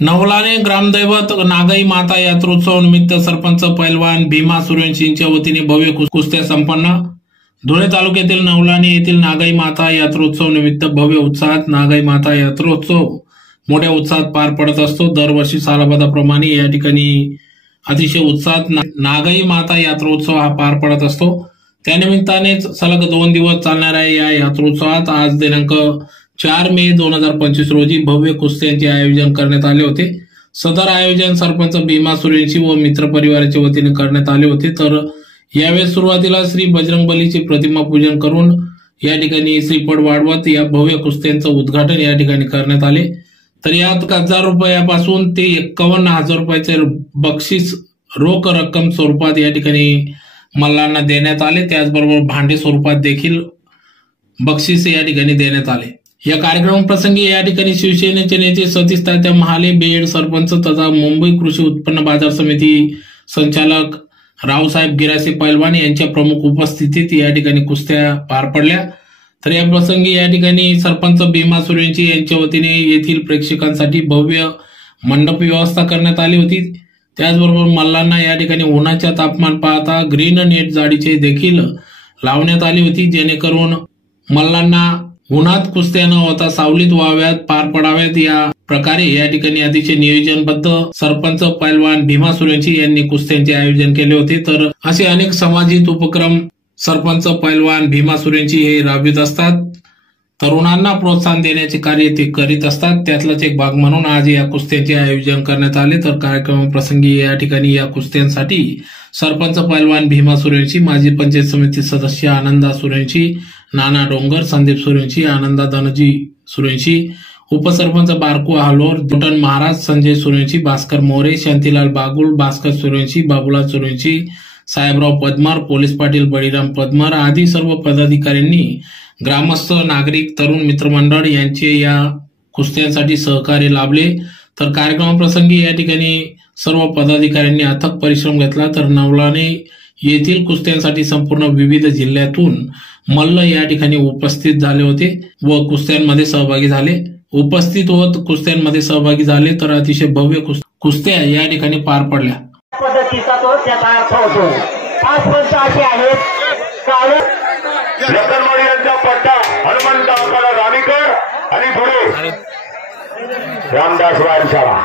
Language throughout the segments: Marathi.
नवलाने ग्रामदैवत नागाई माता यात्रोत्सव निमित्त सरपंच पैलवान भीमा सूर्यवंशींच्या वतीने भव्य कुस्त्या संपन्न। धुळे तालुक्यातील नवलाने येथील नागाई माता यात्रोत्सव निमित्त भव्य उत्साहात नागाई माता यात्रोत्सव मोठ्या उत्साहात पार पडत असतो। दरवर्षी सालाबादाप्रमाणे या ठिकाणी अतिशय उत्साहात नागाई माता यात्रोत्सव हा पार पडत असतो। त्यानिमित्ताने सलग 2 दिवस चालणाऱ्या या यात्रोत्सवात आज दिनांक 4 मे 2025 रोजी भव्य कुस्त्यांचे आयोजन करण्यात आले होते। सदर आयोजन सरपंच भीमा सूर्यवंशी व मित्र परिवाराच्या वतीने करण्यात आले होते। तर यावेळी सुरुवातीला श्री बजरंगबलीची प्रतिमा पूजन करून या ठिकाणी श्रीफळ वाढवत या भव्य कुस्त्यांचं उद्घाटन या ठिकाणी करण्यात आले। तर यात 1000 रुपयापासून ते 51,000 रुपयाचे बक्षीस रोख रक्कम स्वरूपात या ठिकाणी मल्लांना देण्यात आले। त्याचबरोबर भांडे स्वरूपात देखील बक्षीस या ठिकाणी देण्यात आले। या कार्यक्रमाप्रसंगी या ठिकाणी शिवसेनेचे नेते सतीश तात्या महाले, बेड सरपंच तथा मुंबई कृषी उत्पन्न बाजार समिती संचालक रावसाहेब गिरासे पैलवान यांच्या प्रमुख उपस्थितीत या ठिकाणी कुस्त्या पार पडल्या। तर या प्रसंगी या ठिकाणी सरपंच भीमा सूर्यवंशी यांच्या वतीने येथील प्रेक्षकांसाठी भव्य मंडप व्यवस्था करण्यात आली होती। त्याचबरोबर मल्लांना या ठिकाणी उन्हाच्या तापमान पाहता ग्रीन नेट जाळीचे देखील लावण्यात आली होती, जेणेकरून मल्लांना उन्हात कुस्त्या न होता सावलीत व्हाव्यात, पार पडाव्यात। या प्रकारे या ठिकाणी अतिशय नियोजनबद्ध सरपंच पैलवान भीमा सूर्यवंशी यांनी कुस्त्यांचे आयोजन केले होते। तर असे अनेक समाजिक उपक्रम सरपंच पैलवान भीमा सूर्यवंशी हे राबवित असतात। तरुणांना प्रोत्साहन देण्याचे कार्य ते करीत असतात। त्यातलाच एक भाग म्हणून आज या कुस्त्यांचे आयोजन करण्यात आले। तर कार्यक्रमाप्रसंगी या ठिकाणी या कुस्त्यांसाठी सरपंच पैलवान भीमा सूर्यवंशी, माजी पंचायत समिती सदस्य आनंदा सूर्यवंशी, नाना डोंगर, संदीप सूर्यवंशी, आनंदा धनजी सूर्यवंशी, उपसरपंच बारकू हालोर, दुटन महाराज, संजय सूर्यवंशी, भास्कर मोरे, शांतीलाल बागुल, भास्कर सूर्यवंशी, बाबूलाल सूर्यवंशी, साहेबराव पद्मार, पोलीस पाटील बळीराम पद्मार आदी सर्व पदाधिकाऱ्यांनी ग्रामस्थ, नागरिक, तरुण मित्रमंडळ यांचे या कुस्त्यांसाठी सहकार्य लाभले। तर कार्यक्रमाप्रसंगी या ठिकाणी सर्व पदाधिकाऱ्यांनी अथक परिश्रम घेतला। तर नवलाने येथील कुस्त्यांसाठी संपूर्ण विविध जिल्ह्यातून मल्ल या ठिकाणी उपस्थित झाले होते व कुस्त्यांमध्ये सहभागी झाले। उपस्थित होत कुस्त्यांमध्ये सहभागी झाले तर अतिशय भव्य कुस्त्या या ठिकाणी पार पडल्या। पद्धतीचा तो त्याचा अर्थ होतो। 5 पंच असे आहेत लखनवाडी यांचा पट्टा हनुमंत आकारा राणीकर आणि पुढे रामदास वारशाळा।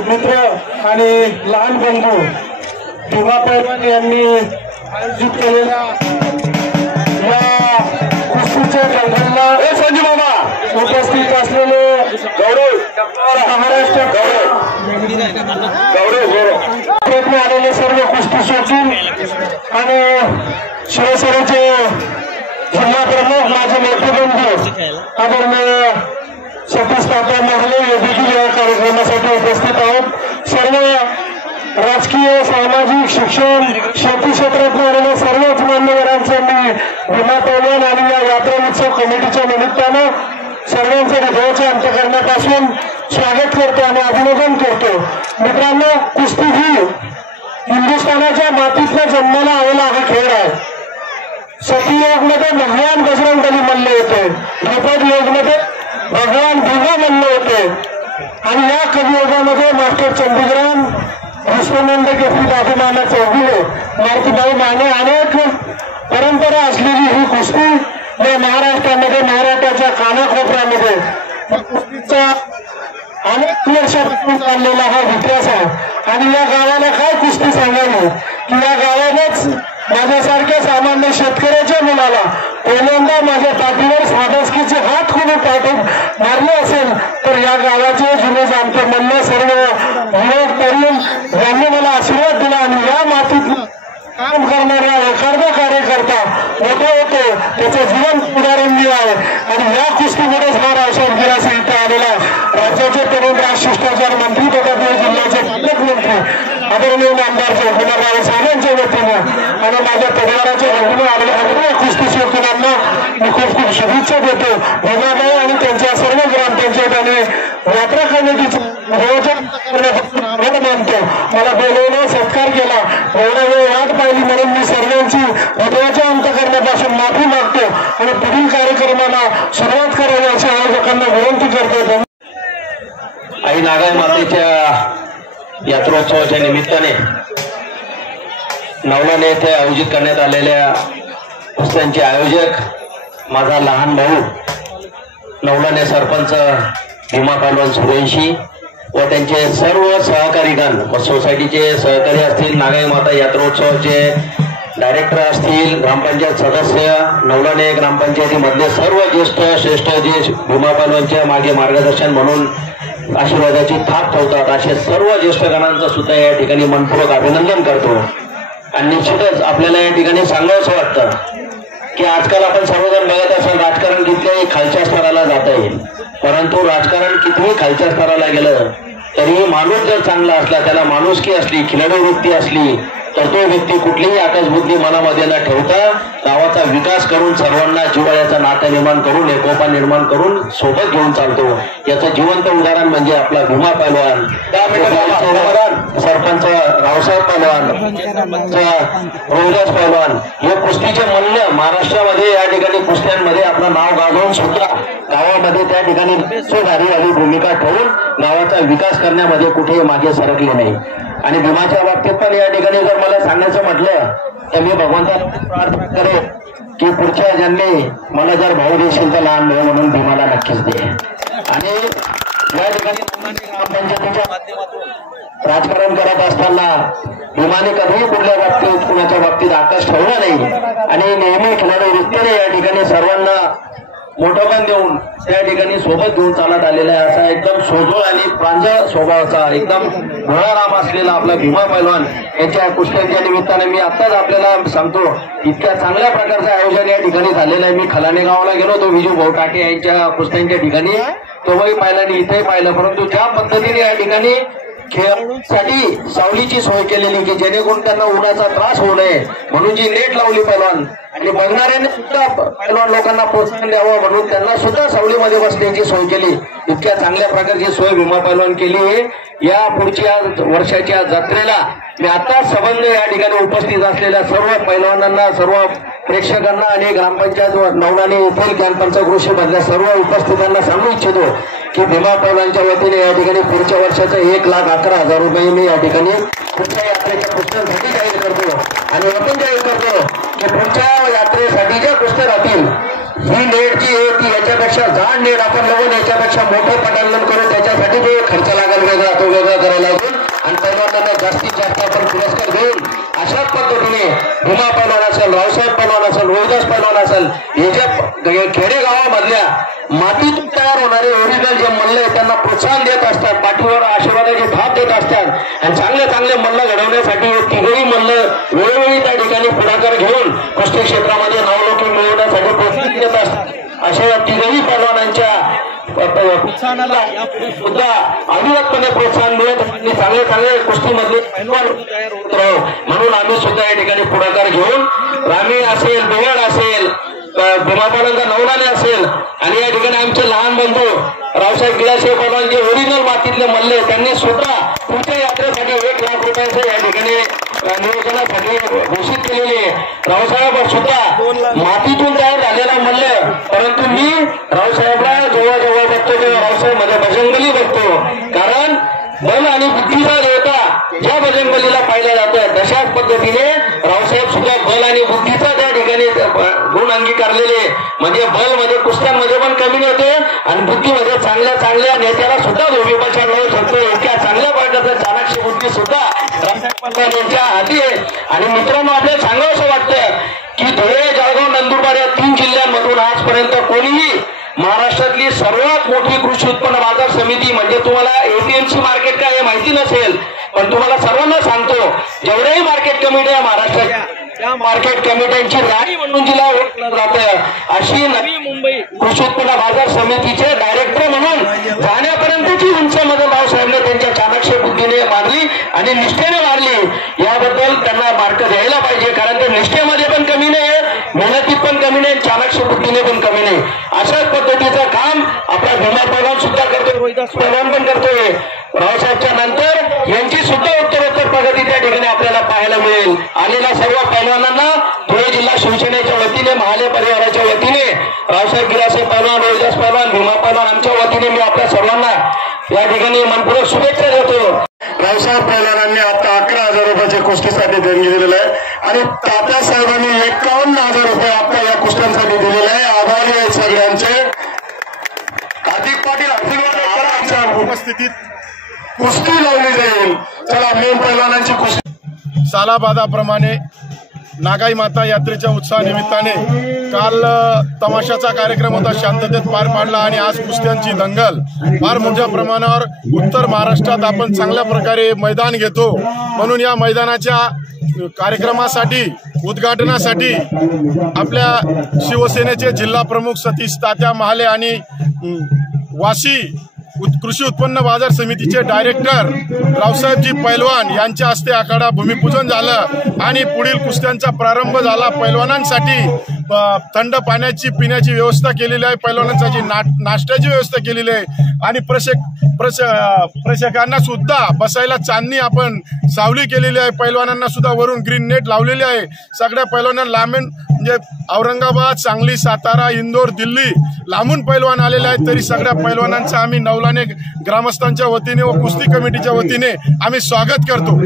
मित्र आणि लहान बंधू भीमा पैलवान यांनी आयोजित केलेल्या या कुस्तीच्या दंगलला संजय बाबा उपस्थित असलेले गौरव महाराष्ट्र गौरव आलेले सर्व कुस्ती शौकीन आणि शिवसेनेचे जिल्हा प्रमुख माझे मोठे बंधू साठी आदरणीय सतीश काका मोहले हे देखील या कार्यक्रमासाठी उपस्थित आहोत। सर्व राजकीय, सामाजिक, शिक्षण, शेती क्षेत्रातून आलेल्या सर्वच मान्यवरांचं मी भीमा पैलवान आणि या यात्रा उत्सव कमिटीच्या निमित्तानं सर्वांचं हृदयाच्या अंतःकरणापासून स्वागत करतो आणि अभिनंदन करतो। मित्रांनो, कुस्ती ही हिंदुस्थानाच्या मातीतल्या जन्माला आलेला हा खेळ आहे। सतयुगमध्ये भगवान बजरंगबली म्हणले होते, द्रुपद युगमध्ये भगवान भीमा म्हणले होते आणि या कलियुगामध्ये मास्टर चंदीग्राम, विश्वनंद केसरी दाखवणारा चौघुले, मारुतीबाई माने अनेक परंपरा असलेली ही कुस्ती या महाराष्ट्रामध्ये, महाराष्ट्राच्या कानाकोपऱ्यामध्ये कुस्तीचा अनेक वर्षापासून चाललेला हा इतिहास आहे। आणि या गावाला काय कुस्ती सांगावी की या गावानेच माझ्यासारख्या सामान्य शेतकऱ्याच्या मुलाला पहिल्यांदा माझ्या पाठीवर साधस्कीचे हात कोणी पाठवून मारले असेल तर या गावाचे जुने जाणते म्हणणे सर्व युवक तरुण यांनी मला आशीर्वाद दिला आणि या मातीत काम करणारा एखादा कार्यकर्ता मोठा होतो त्याचं जीवन उदाहरण मी आहे। आणि या कुस्तीमध्येच हा रावसाहेब गिरासे इथे आलेला राज्याचे तरुण शिष्टाचार मंत्री तथा जिल्ह्याचे पालकमंत्री आदरणीय आमदार जयकुमार साहेबांच्या वतीनं आणि माझ्या परिवाराच्या वतीनं आलेल्या कुस्ती शेतकऱ्यांना मी खूप खूप शुभेच्छा देतो। भीमाबाई आणि त्यांच्या सर्व ग्रामपंचायत आणि यात्रा कमिटीचं मानतो। मला बोलवलं, सत्कार केला, एवढा वेळ वाट पाहिली म्हणून मी सर्वांची हृदयाच्या अंतःकरणापासून माफी मागतो आणि पुढील कार्यक्रमाला सुरुवात करावी अशा आयोजकांना विनंती करतो। आई नागाई मातेच्या यात्रोत्सवाच्या निमित्ताने नवलाने येथे आयोजित करण्यात आलेल्या कुस्त्यांचे आयोजक माझा लहान भाऊ नवलाने सरपंच भीमा पैलवान सूर्यवंशी व त्यांचे सर्व सहकारीगण व सोसायटीचे सहकारी असतील, नागाई माता यात्रोत्सवाचे डायरेक्टर असतील, ग्रामपंचायत सदस्य, नवलाने ग्रामपंचायतीमधले सर्व ज्येष्ठ श्रेष्ठ जे भीमा पैलवानच्या मागे मार्गदर्शन म्हणून आशीर्वादाची थाप ठेवतात असे सर्व ज्येष्ठ गणांचं सुद्धा या ठिकाणी मनपूर्वक अभिनंदन करतो। आणि निश्चितच आपल्याला या ठिकाणी सांगावंसं वाटतं की आजकाल आपण सर्वजण बघत असाल राजकारण कितीही खालच्या स्तराला जात आहे, परंतु राजकारण कितीही खालच्या स्तराला गेलं तरीही माणूस जर चांगला असला, त्याला माणुसकी असली, खिलाडू वृत्ती असली तर तो व्यक्ती कुठलीही आकाशबुद्धी मनामध्ये न ठेवता गावाचा विकास करून सर्वांना जिव्हाळ्याचं नातं निर्माण करून एकोपा निर्माण करून सोबत घेऊन चालतो। याचं जिवंत उदाहरण म्हणजे आपला भीमा पैलवान, सरपंच रावसाहेब पैलवान, रोहिदास पैलवान हे कुस्तीचे मल्ल महाराष्ट्रामध्ये या ठिकाणी कुस्त्यांमध्ये आपलं नाव गाजवून सुद्धा गावामध्ये त्या ठिकाणी सुधारी आली भूमिका ठेवून गावाचा विकास करण्यामध्ये कुठेही मागे सरकले नाही। आणि भीमाच्या बाबतीत पण या ठिकाणी जर मला सांगायचं म्हटलं तर मी भगवंताला प्रार्थना करेन की पुढच्या जन्मी मला जर भाऊ देशील तर लहान भाऊ म्हणून भीमाला नक्कीच दे। आणि या ठिकाणी ग्रामपंचायतीच्या माध्यमातून राजकारण करत असताना भीमाने कधीही कुठल्या बाबतीत कुणाच्या बाबतीत आकाश ठेवला नाही आणि नेहमी खिलाडी वृत्तीने या ठिकाणी सर्वांना मोठोपण देऊन त्या ठिकाणी सोबत घेऊन चालत आलेला आहे। असा एकदम सोजवळ आणि प्रांजळ स्वभावाचा एकदम भोळाराम असलेला आपला भीमा पैलवान यांच्या कुस्त्यांच्या निमित्ताने मी आताच आपल्याला सांगतो इतक्या चांगल्या प्रकारचं आयोजन या ठिकाणी झालेलं आहे। मी खलाने गावाला गेलो होतो विजू भाऊ टाटे यांच्या कुस्त्यांच्या ठिकाणी, तोही पाहिला आणि इथेही पाहिलं, परंतु ज्या पद्धतीने या ठिकाणी खेळाडूंसाठी सावलीची सोय केलेली की जेणेकरून त्यांना उन्हाचा त्रास होऊ नये म्हणून जी नेट लावली पैलवान आणि बघणाऱ्यांनी सुद्धा पैलवान लोकांना प्रोत्साहन द्यावं म्हणून त्यांना सुद्धा सावलीमध्ये बसण्याची सोय केली। इतक्या चांगल्या प्रकारची सोय भीमा पैलवान केली आहे। या पुढच्या वर्षाच्या जत्रेला मी आता सबंध या ठिकाणी उपस्थित असलेल्या सर्व पैलवानांना, सर्व प्रेक्षकांना आणि ग्रामपंचायत नवलाने येथील ज्ञानपंचकृषी मधल्या सर्व उपस्थितांना सांगू इच्छितो की भीमा पैलवानच्या वतीने या ठिकाणी पुढच्या वर्षाचं 1,11,000 रुपये मी या ठिकाणी पुढच्या यात्रेच्या पुस्तकासाठी जाहीर करतो आणि वतन जाहीर करतो की पुढच्या यात्रेसाठी ज्या पुस्तक राहतील ही नेट जी आहे ती याच्यापेक्षा जाड नेट आपण लावून याच्यापेक्षा मोठं पटांगण करून त्याच्यासाठी जो खर्च लागेल वेगळा तो वेगळा करायला लागेल आणि पैलवानांना जास्तीत जास्त आपण पुरस्कार देऊन अशाच पद्धतीने भीमा पैलवान असेल, रावसाहेब पैलवान असेल, रोहिदास पैलवान असेल हे ज्या खेडेगावामधल्या मातीतून तयार होणारे ओरिजिनल जे मल्ल आहेत त्यांना प्रोत्साहन देत असतात, पाठीवर आशीर्वादाची थाप देत असतात आणि चांगले चांगले मल्ल घडवण्यासाठी तिघही मल्ल वेळोवेळी त्या ठिकाणी पुढाकार घेऊन कुस्ती क्षेत्रामध्ये नावलौकिक मिळवण्यासाठी प्रोत्साहन देत असतात। अशा या तिघही पैलवानांच्या प्रोत्साहनाला सुद्धा अविरतपणे प्रोत्साहन मिळत आणि चांगले चांगले कुस्तीमधले पैलवान म्हणून आम्ही सुद्धा या ठिकाणी पुढाकार घेऊन रामी असेल, बिहाड असेल, भीमापालांचा नवलाने असेल आणि या ठिकाणी आमचे लहान बंधू रावसाहेब गिलासे पैलवान जे ओरिजिनल मातीतले मल्ले त्यांनी सुद्धा पुढच्या यात्रेसाठी 1 लाख रुपयांचे या ठिकाणी नियोजनासाठी घोषित केलेले. रावसाहेब सुद्धा मातीतून तयार झालेला मल्ल, परंतु मी रावसाहेबला जेव्हा जेव्हा बघतो तेव्हा रावसाहेब मध्ये बजरंगबली बघतो. कारण बल आणि बुद्धीचा देवता ज्या बजरंगबलीला पाहिलं जातं तशाच पद्धतीने रावसाहेब सुद्धा बल आणि बुद्धीचा त्या ठिकाणी गुण अंगीकारलेले. म्हणजे बल मध्ये कुस्त्यांमध्ये पण कमी नव्हते आणि बुद्धीमध्ये चांगल्या चांगल्या नेत्याला सुद्धा धोबीपासून लावू शकतो. इतक्या चांगल्या प्रकारचा चाणक्य बुद्धी सुद्धा रावसाहेब यांच्या हाती आहे. आणि मित्रांनो, आपल्याला सांगावं असं वाटतं की धुळे, जळगाव, नंदुरबार या 3 जिल्ह्यांमधून आजपर्यंत कोणीही महाराष्ट्रातली सर्वात मोठी कृषी उत्पन्न बाजार समिती म्हणजे तुम्हाला एपीएमसी मार्केट काय हे माहिती नसेल, पण तुम्हाला सर्वांना सांगतो जेवढेही मार्केट कमिटी आहे महाराष्ट्राच्या त्या मार्केट कमिट्यांची राणी म्हणून जिला ओळखलं जातं अशी नवी मुंबई कृषी उत्पन्न बाजार समितीचे डायरेक्टर म्हणून जाण्यापर्यंतची उंच मदत रावसाहेबने त्यांच्या चाणक्य बुद्धीने मारली आणि निष्ठेने मारली. याबद्दल त्यांना मार्क द्यायला पाहिजे. कारण ते निष्ठेमध्ये पण कमी नाही, मेहनतीत पण कमी नाही, चाणक्य बुद्धीने पण कमी नाही. अशाच पद्धतीचं काम आपला भीमा पैलवान सुद्धा करतोय, रोहिदास पैलवान पण करतोय. रावसाहेबच्या नंतर यांची सुद्धा उत्तरोत्तर प्रगती त्या ठिकाणी आपल्याला पाहायला मिळेल. आलेल्या सर्व पैलवानांना धुळे जिल्हा शिवसेनेच्या वतीने, महाले परिवाराच्या वतीने, रावसाहेब गिलासे पैलवान, रोहिदास पैलवान, भीमा पैलवान आमच्या वतीने मी आपल्या सर्वांना या ठिकाणी मनपूर्वक शुभेच्छा देतो. रावसाहेब पैलवानांनी आता 11,000 रुपयाच्या कुस्तीसाठी देणगी दिलेलं आहे आणि तात्या साहेबांनी 51,000 रुपये आपल्या या कुस्त्यांसाठी दिलेले आहे. आभारी आहेत सगळ्यांचे. हार्दिक पाटील आशीर्वाद उपस्थितीत कुस्ती लावली जाईल. चला, मेन पैलवानांची कुस्ती. सालाबादाप्रमाणे नागाई माता यात्रेच्या उत्साहानिमित्ताने काल तमाशाचा कार्यक्रम होता, शांततेत पार पाडला आणि आज कुस्त्यांची दंगल. फार मोठ्या प्रमाणावर उत्तर महाराष्ट्रात आपण चांगल्या प्रकारे मैदान घेतो, म्हणून या मैदानाच्या कार्यक्रमासाठी, उद्घाटनासाठी आपल्या शिवसेनेचे जिल्हा प्रमुख सतीश तात्या महाले आणि वाशी कृषी उत्पन्न बाजार समितीचे डायरेक्टर रावसाहेबजी पैलवान यांच्या हस्ते आखाडा भूमिपूजन झालं आणि पुढील कुस्त्यांचा प्रारंभ झाला. पैलवानांसाठी थंड पाण्याची पिण्याची व्यवस्था केलेली आहे, पैलवानांसाठी नाश्त्याची व्यवस्था केलेली आहे आणि प्रेक्षकांना सुद्धा बसायला चांदणी आपण सावली केलेली आहे. पैलवानांना सुद्धा वरून ग्रीन नेट लावलेली आहे. सगळ्या पैलवानांना लांबून म्हणजे औरंगाबाद, सांगली, सातारा, इंदोर, दिल्ली लांबून पैलवान आलेले आहेत. तरी सगळ्या पैलवानांचं आम्ही नवलाने ग्रामस्थांच्या वतीने व कुस्ती कमिटीच्या वतीने आम्ही स्वागत करतो.